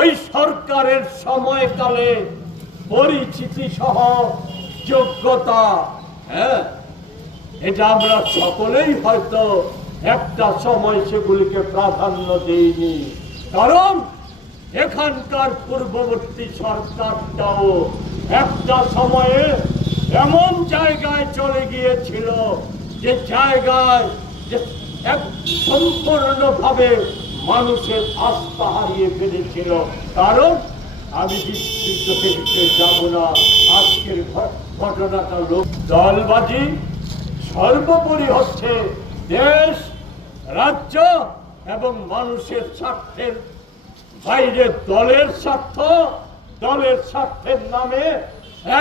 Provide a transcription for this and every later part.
ওই সরকারের সময়কালে পরিচিতি সহ যোগ্যতা, এটা আমরা সকলেই হয়তো একটা সময় সেগুলিকে প্রাধান্য দেইনি, কারণ এখানকার পূর্ববর্তী সরকারটাও একটা সময়ে এমন জায়গায় চলে গিয়েছিল যে জায়গায় সম্পূর্ণভাবে মানুষের আস্থা হারিয়ে ফেলেছিল। কারণ আমি বিস্তৃত ক্ষেত্রে যাব না, আজকের ঘটনাটা লোক দলবাজি সর্বোপরি হচ্ছে দেশ, রাজ্য এবং মানুষের স্বার্থের বাইরে দলের স্বার্থের নামে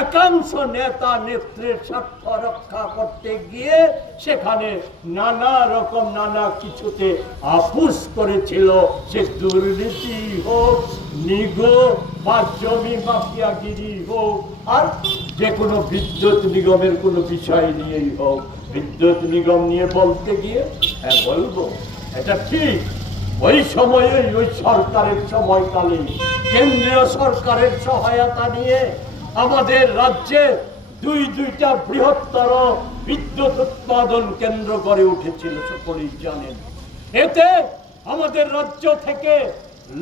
একাংশ নেতা নেত্রীর স্বার্থ রক্ষা করতে গিয়ে সেখানে নানা কিছুতে আপোষ করেছিল। সে দুর্নীতি হোক, বা জমি মাফিয়াগিরি হোক, আর যে কোনো বিদ্যুৎ নিগমের কোনো বিষয় নিয়েই হোক। বিদ্যুৎ নিগম নিয়ে বলতে গিয়ে বলবো এটা ঠিক, ওই সময়ে ওই সরকারের সময়কালে কেন্দ্রীয় সরকারের সহায়তা নিয়ে আমাদের রাজ্যে দুইটা বৃহত্তর বিদ্যুৎ উৎপাদন কেন্দ্র গড়ে উঠেছিল, সকলেই জানেন। এতে আমাদের রাজ্য থেকে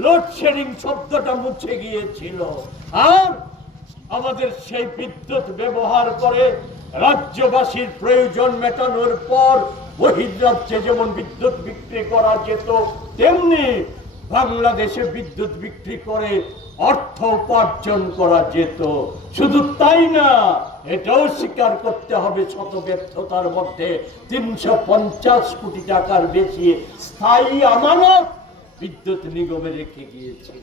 লোডশেডিং শব্দটা মুছে গিয়েছিল, আর আমাদের সেই বিদ্যুৎ ব্যবহার করে রাজ্যবাসীর প্রয়োজন মেটানোর পর বহির্রাজ্যে যেমন বিদ্যুৎ বিক্রি করা যেত, তেমনি বাংলাদেশে বিদ্যুৎ বিক্রি করে অর্থ উপার্জন করা যেত। শুধু তাই না, এটাও স্বীকার করতে হবে শত ব্যর্থতার মধ্যে 350 কোটি টাকার বেশি স্থায়ী আমানত বিদ্যুৎ নিগমে রেখে গিয়েছে।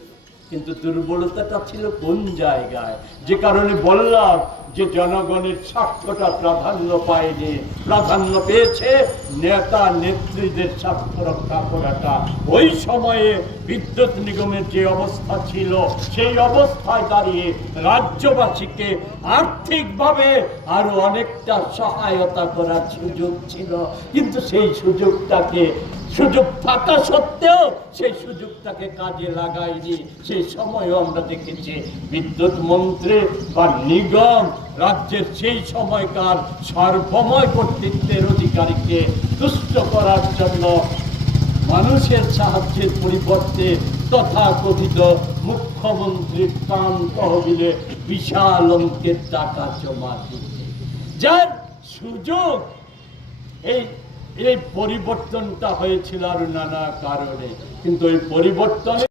কিন্তু দুর্বলতাটা ছিল কোন জায়গায়? যে কারণে বললাম যে জনগণের স্বার্থটা প্রাধান্য পায়নি, প্রাধান্য পেয়েছে নেতা নেত্রীদের স্বার্থ রক্ষা করাটা। ওই সময়ে বিদ্যুৎ নিগমের যে অবস্থা ছিল, সেই অবস্থায় দাঁড়িয়ে রাজ্যবাসীকে আর্থিকভাবে আরো অনেকটা সহায়তা করার সুযোগ ছিল, কিন্তু সেই সুযোগ থাকা সত্ত্বেও সেই সুযোগটাকে কাজে লাগায়নি। সেই সময়ও আমরা দেখেছি বিদ্যুৎ মন্ত্রী বা নিগম রাজ্যের সেই সময়কার সর্বময় কর্তৃত্বের অধিকারীকে তুষ্ট করার জন্য মানুষের সাহায্যের পরিবর্তে তথাকথিত মুখ্যমন্ত্রীর কাম তহবিলে বিশাল অঙ্কের টাকা জমা দিতে, যার সুযোগ এই পরিবর্তনটা হয়েছিল আর নানা কারণে। কিন্তু এই পরিবর্তনে